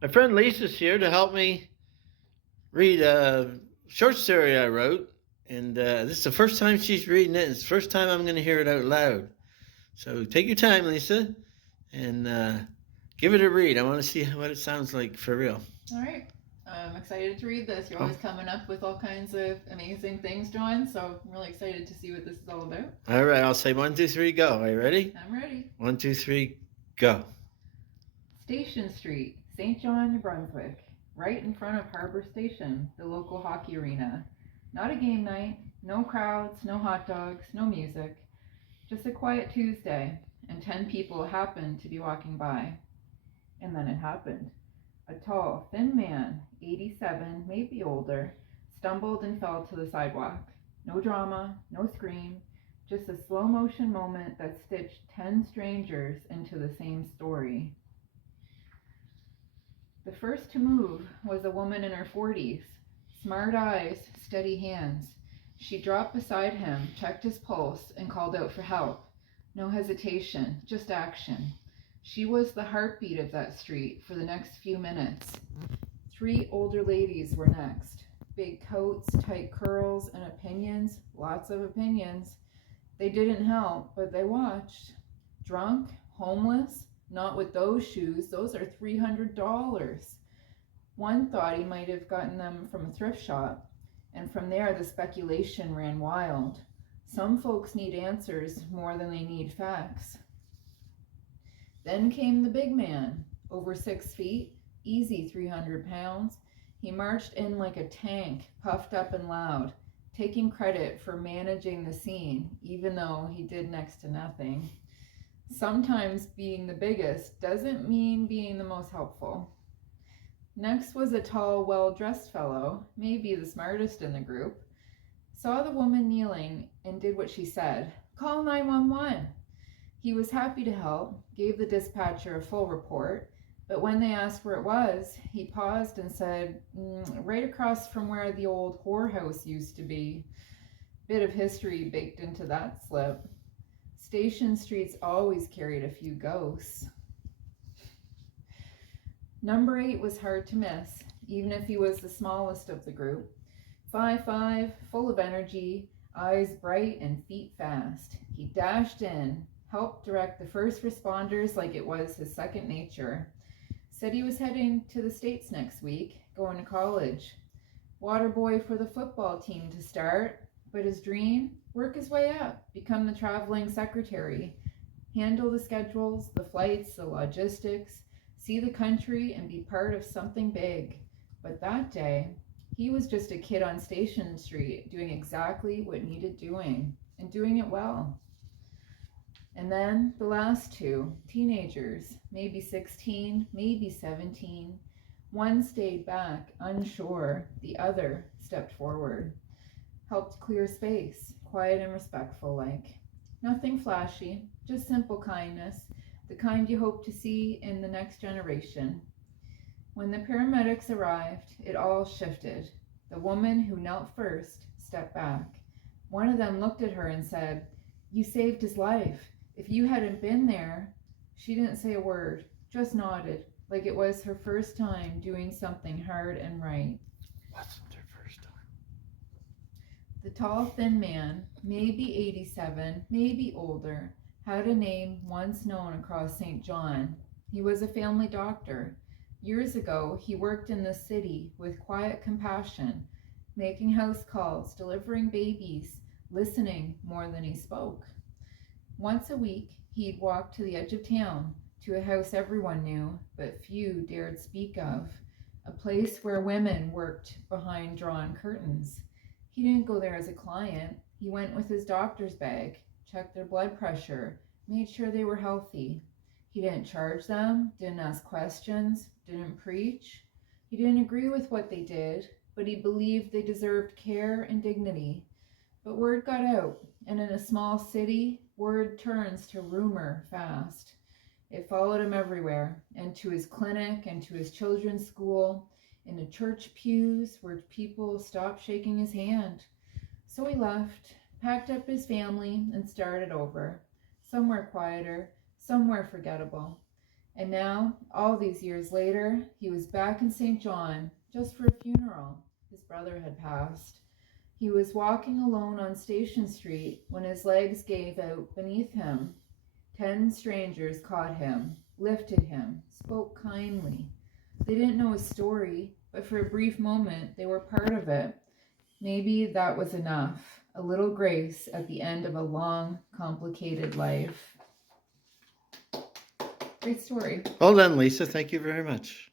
My friend Lisa's here to help me read a short story I wrote, and this is the first time she's reading it. And it's the first time I'm going to hear it out loud. So take your time, Lisa, and give it a read. I want to see what it sounds like for real. All right. I'm excited to read this. You're always coming up with all kinds of amazing things, John, so I'm really excited to see what this is all about. All right, I'll say 1, 2, 3, go. Are you ready? I'm ready. 1, 2, 3, go. Station Street, St. John, New Brunswick, right in front of Harbor Station, the local hockey arena. Not a game night, no crowds, no hot dogs, no music. Just a quiet Tuesday, and 10 people happened to be walking by. And then it happened. A tall, thin man, 87, maybe older, stumbled and fell to the sidewalk. No drama, no scream, just a slow motion moment that stitched 10 strangers into the same story. The first to move was a woman in her 40s. Smart eyes, steady hands. She dropped beside him, checked his pulse, and called out for help. No hesitation, just action. She was the heartbeat of that street for the next few minutes. 3 older ladies were next. Big coats, tight curls, and opinions, lots of opinions. They didn't help, but they watched. Drunk, homeless, not with those shoes, those are $300. One thought he might have gotten them from a thrift shop, and from there the speculation ran wild. Some folks need answers more than they need facts. Then came the big man, over 6 feet, easy 300 pounds. He marched in like a tank, puffed up and loud, taking credit for managing the scene, even though he did next to nothing. Sometimes being the biggest doesn't mean being the most helpful. Next was a tall, well-dressed fellow, maybe the smartest in the group. Saw the woman kneeling and did what she said. Call 911. He was happy to help, gave the dispatcher a full report, but when they asked where it was, he paused and said, right across from where the old whorehouse used to be. Bit of history baked into that slip. Station streets always carried a few ghosts. Number 8 was hard to miss, even if he was the smallest of the group. 5'5", full of energy, eyes bright and feet fast. He dashed in, helped direct the first responders like it was his second nature. Said he was heading to the States next week, going to college. Water boy for the football team to start, but his dream, work his way up, become the traveling secretary, handle the schedules, the flights, the logistics, see the country and be part of something big. But that day, he was just a kid on Station Street doing exactly what needed doing, and doing it well. And then the last 2, teenagers, maybe 16, maybe 17. One stayed back, unsure. The other stepped forward. Helped clear space, quiet and respectful like. Nothing flashy, just simple kindness, the kind you hope to see in the next generation. When the paramedics arrived, it all shifted. The woman who knelt first stepped back. One of them looked at her and said, "You saved his life. If you hadn't been there..." She didn't say a word, just nodded, like it was her first time doing something hard and right. Wasn't her first time. The tall, thin man, maybe 87, maybe older, had a name once known across St. John. He was a family doctor. Years ago, he worked in the city with quiet compassion, making house calls, delivering babies, listening more than he spoke. Once a week, he'd walk to the edge of town, to a house everyone knew, but few dared speak of, a place where women worked behind drawn curtains. He didn't go there as a client. He went with his doctor's bag, checked their blood pressure, made sure they were healthy. He didn't charge them, didn't ask questions, didn't preach. He didn't agree with what they did, but he believed they deserved care and dignity. But word got out, and in a small city, word turns to rumor fast. It followed him everywhere, and to his clinic, and to his children's school, into church pews where people stopped shaking his hand. So he left, packed up his family, and started over, somewhere quieter, somewhere forgettable. And now, all these years later, he was back in St. John just for a funeral. His brother had passed. He was walking alone on Station Street when his legs gave out beneath him. 10 strangers caught him, lifted him, spoke kindly. They didn't know his story, but for a brief moment, they were part of it. Maybe that was enough. A little grace at the end of a long, complicated life. Great story. Well done, Lisa. Thank you very much.